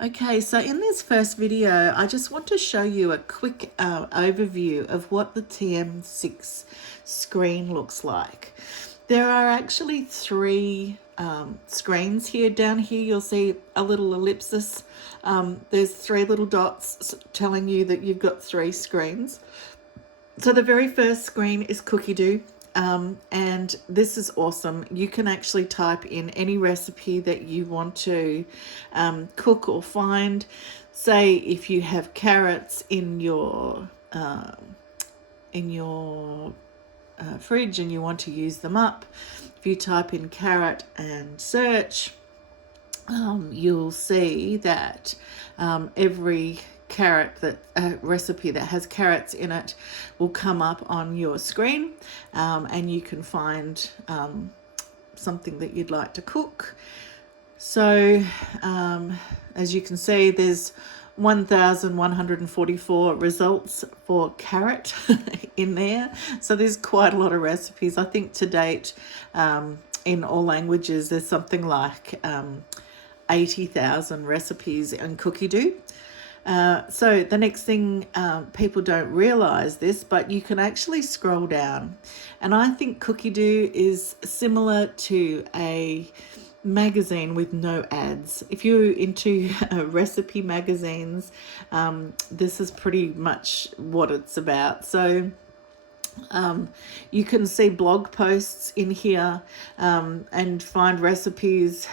Okay, so in this first video, I just want to show you a quick overview of what the TM6 screen looks like. There are actually three screens here. Down here, you'll see a little ellipsis. There's three little dots telling you that you've got three screens. So the very first screen is Cookie Doo. And this is awesome. You can actually type in any recipe that you want to cook or find. Say if you have carrots in your fridge and you want to use them up, if you type in carrot and search, you'll see that every recipe that has carrots in it will come up on your screen, and you can find something that you'd like to cook. So as you can see, there's 1,144 results for carrot in there. So there's quite a lot of recipes. I think to date, in all languages, there's something like 80,000 recipes in Cookie Doo. So the next thing, people don't realize this, but you can actually scroll down. And I think Cookie Doo is similar to a magazine with no ads. If you're into recipe magazines, this is pretty much what it's about. So you can see blog posts in here and find recipes.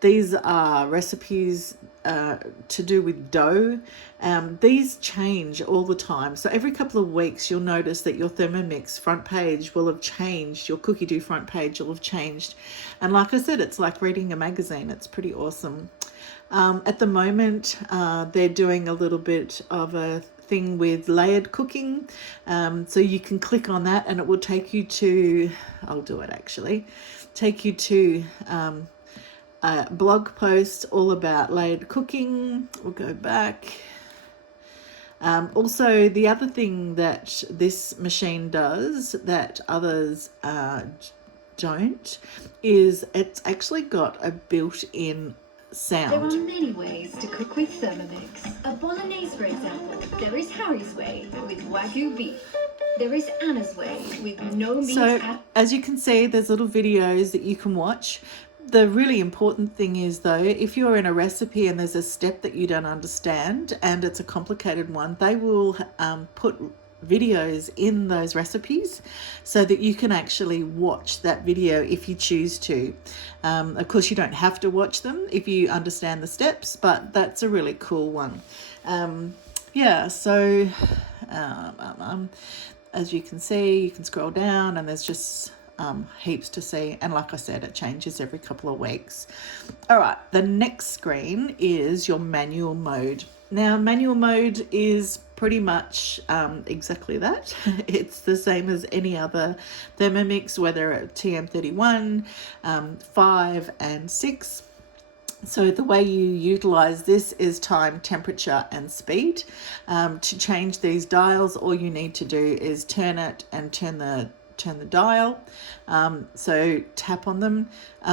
These are recipes to do with dough. These change all the time. So every couple of weeks, you'll notice that your Thermomix front page will have changed. Your Cookie Doo front page will have changed. And like I said, it's like reading a magazine. It's pretty awesome. At the moment, they're doing a little bit of a thing with layered cooking. So you can click on that and it will take you to, I'll do it actually, take you to a blog post all about layered cooking. We'll go back. Also, the other thing that this machine does that others don't is it's actually got a built-in sound. There are many ways to cook with Thermomix. A bolognese, for example. There is Harry's way with Wagyu beef. There is Anna's way with no meat. So as you can see, there's little videos that you can watch. The really important thing is, though, if you're in a recipe and there's a step that you don't understand and it's a complicated one, they will put videos in those recipes so that you can actually watch that video if you choose to. Of course, you don't have to watch them if you understand the steps, but that's a really cool one. Yeah, so as you can see, you can scroll down and there's just heaps to see, and like I said, it changes every couple of weeks. All right, the next screen is your manual mode. Now, manual mode is pretty much exactly that. It's the same as any other Thermomix, whether it's TM31, 5 and 6. So the way you utilize this is time, temperature and speed. To change these dials, all you need to do is turn it and turn the dial. So tap on them.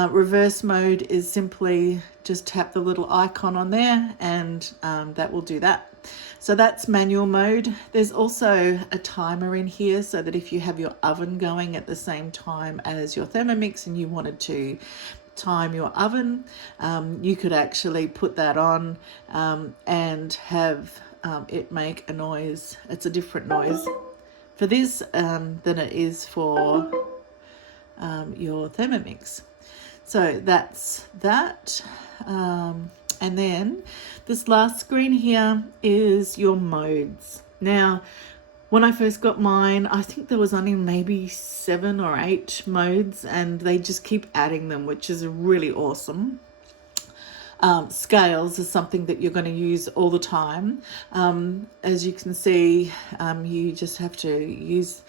Reverse mode is simply just tap the little icon on there and that will do that. So that's manual mode. There's also a timer in here so that if you have your oven going at the same time as your Thermomix and you wanted to time your oven, you could actually put that on and have it make a noise. It's a different noise for this than it is for your Thermomix. So that's that. And then this last screen here is your modes. Now, when I first got mine, I think there was only maybe 7 or 8 modes, and they just keep adding them, which is really awesome. Scales is something that you're going to use all the time. As you can see, you just have to use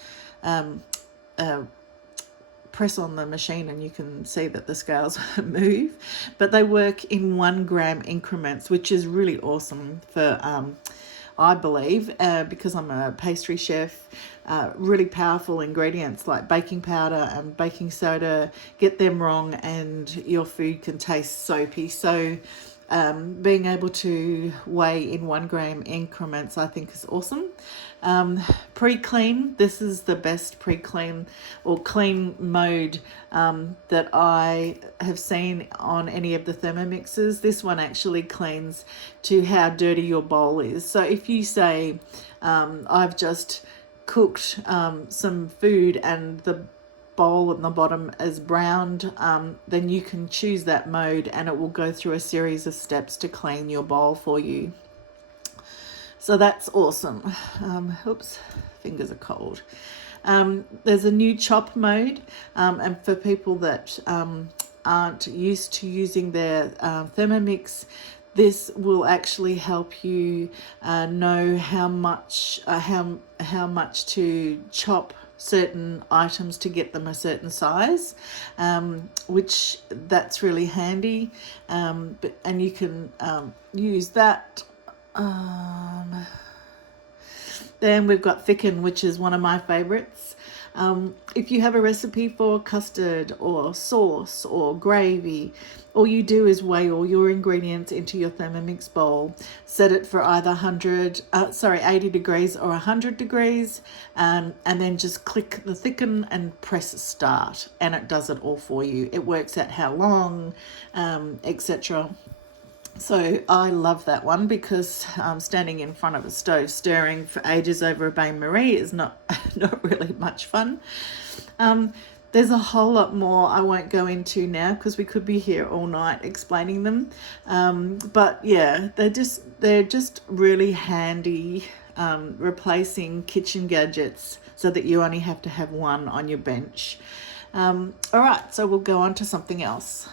press on the machine and you can see that the scales move, but they work in 1 gram increments, which is really awesome for I believe, because I'm a pastry chef. Really powerful ingredients like baking powder and baking soda, get them wrong and your food can taste soapy. So being able to weigh in 1 gram increments, I think is awesome. Pre-clean, this is the best pre-clean or clean mode that I have seen on any of the Thermomixes. This one actually cleans to how dirty your bowl is. So if you say, I've just cooked some food and the bowl at the bottom is browned, then you can choose that mode and it will go through a series of steps to clean your bowl for you. So that's awesome. Oops, fingers are cold. There's a new chop mode, and for people that aren't used to using their Thermomix, this will actually help you know how much to chop certain items to get them a certain size, which that's really handy. And you can use that. Then we've got thicken, which is one of my favorites. If you have a recipe for custard or sauce or gravy, all you do is weigh all your ingredients into your Thermomix bowl, set it for either 80 degrees or 100 degrees, and then just click the thicken and press start, and it does it all for you. It works out how long, etc. So I love that one because standing in front of a stove stirring for ages over a bain-marie is not really much fun. There's a whole lot more I won't go into now because we could be here all night explaining them. But yeah, they're just really handy, replacing kitchen gadgets so that you only have to have one on your bench. All right, so we'll go on to something else.